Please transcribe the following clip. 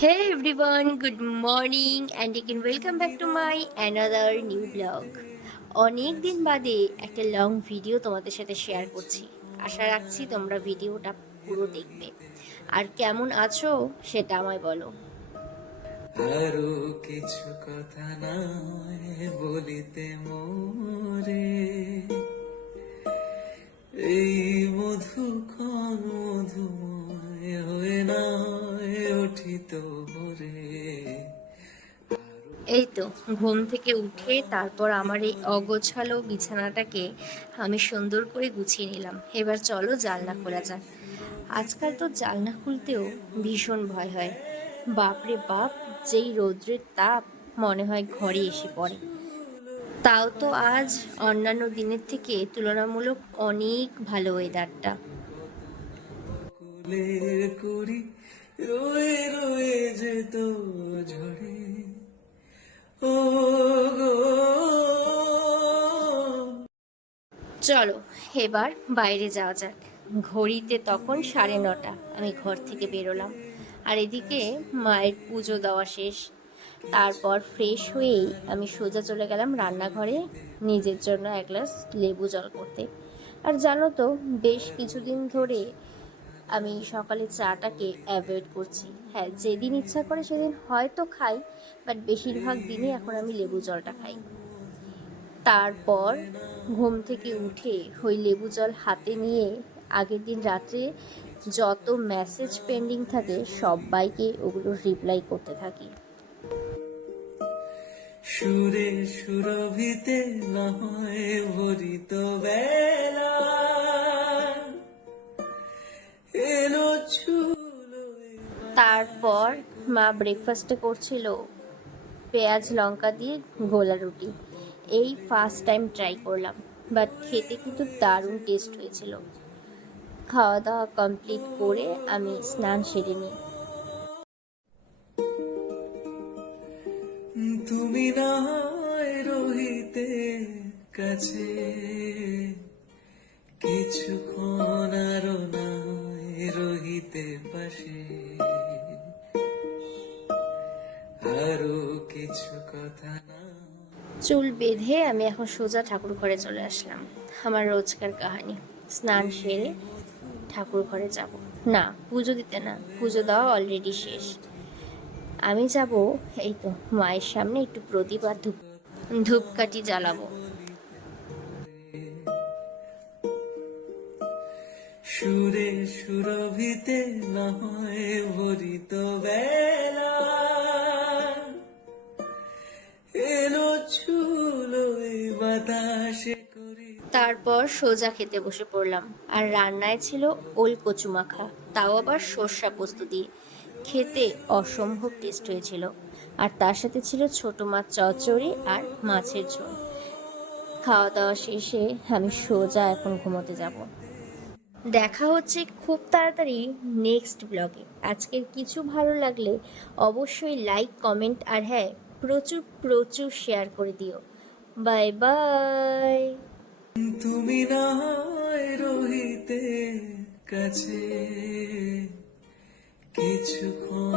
Hey everyone, good morning and again welcome back to my another new vlog. অনেক দিন বাদে একটা long video তোমাদের সাথে শেয়ার করছি। আশা রাখছি তোমরা ভিডিওটা পুরো দেখবে। আর কেমন আছো সেটা আমায় বলো। আরো কিছু কথা নয় বলিতে মোরে এই মধুক্ষণ মধুময় হয়ে নয় উঠিত ভোরে। এই তো ঘুম থেকে উঠে তারপর আমার এই অগোছালো বিছানাটাকে আমি সুন্দর করে গুছিয়ে নিলাম। এবার চলো জানলা খোলা যাক। আজকাল তো জানলা খুলতেও ভীষণ ভয় হয়। বাপরে বাপ, যেই রৌদ্রের তাপ মনে হয় ঘরে এসে পড়ে। তাও তো আজ অন্যান্য দিনের থেকে তুলনামূলক অনেক ভালো ওয়েদারটা। কুলের কুড়ি রয়ে রয়ে যেত ঝরে ও গো। চলো এবার বাইরে যাওয়া যাক। ঘড়িতে তখন 9:30। আমি ঘর থেকে বেরোলাম, আর এদিকে মায়ের পুজো দেওয়া শেষ। তারপর ফ্রেশ হয়েই আমি সোজা চলে গেলাম রান্নাঘরে নিজের জন্য এক গ্লাস লেবু জল করতে। আর জানো তো, বেশ কিছুদিন ধরে আমি সকালে চাটাকে অ্যাভয়েড করছি। হ্যাঁ, যেদিন ইচ্ছা করে সেদিন হয়তো খাই, বাট বেশিরভাগ দিনই এখন আমি লেবু জলটা খাই। তারপর ঘুম থেকে উঠে ওই লেবু জল হাতে নিয়ে আগের দিন রাত্রে যত মেসেজ পেন্ডিং থাকে সবাইকে ওগুলো রিপ্লাই করতে থাকি। সুরে সুরভিতে না হয় ভরিত বেলা এলো ছুলো। তারপর মা ব্রেকফাস্টে করছিল পেঁয়াজ লঙ্কা দিয়ে গোলা রুটি। এই ফার্স্ট টাইম ট্রাই করলাম, বাট খেতে কিন্তু দারুণ টেস্ট হয়েছিল। খাওয়া দাওয়া কমপ্লিট করে আমি স্নান সেরে নিই। তুমি না হয় রহিতে কাছে কিছুক্ষণ আরো নয় রহিতে পাশে আরো কিছু কথা না। চুল বেঁধে আমি এখন সোজা ঠাকুর ঘরে চলে আসলাম। আমার রোজকার কাহিনী, স্নান সেরে ঠাকুর ঘরে যাব। না, পুজো দিতে না, পুজো দেওয়া অলরেডি শেষ। আমি যাব এই তো মায়ের সামনে একটু প্রদীপ আর ধূপকাঠি জ্বালাবো। সুরে সুরভিতে না হয় ভরিত বেলা এলো ছুলো বাতাসে করি। তারপর সোজা খেতে বসে পড়লাম। আর রান্নায় ছিল ওল কচু মাখা, তাও আবার সর্ষা পোস্ত দিয়ে। খেতে অসম্ভব টেস্ট হয়েছিল। আর তার সাথে ছিল ছোট মাছ চচ্চড়ি আর মাছের ঝোল। খাওয়া দাওয়া শেষে আমি সোজা এখন ঘুমোতে যাব। দেখা হচ্ছে খুব তাড়াতাড়ি নেক্সট ব্লগে। আজকের কিছু ভালো লাগলে অবশ্যই লাইক, কমেন্ট আর হ্যাঁ, প্রচুর প্রচুর শেয়ার করে দিও। Bye bye. তুমি না হয় রহিতে কাছে কিছুক্ষণ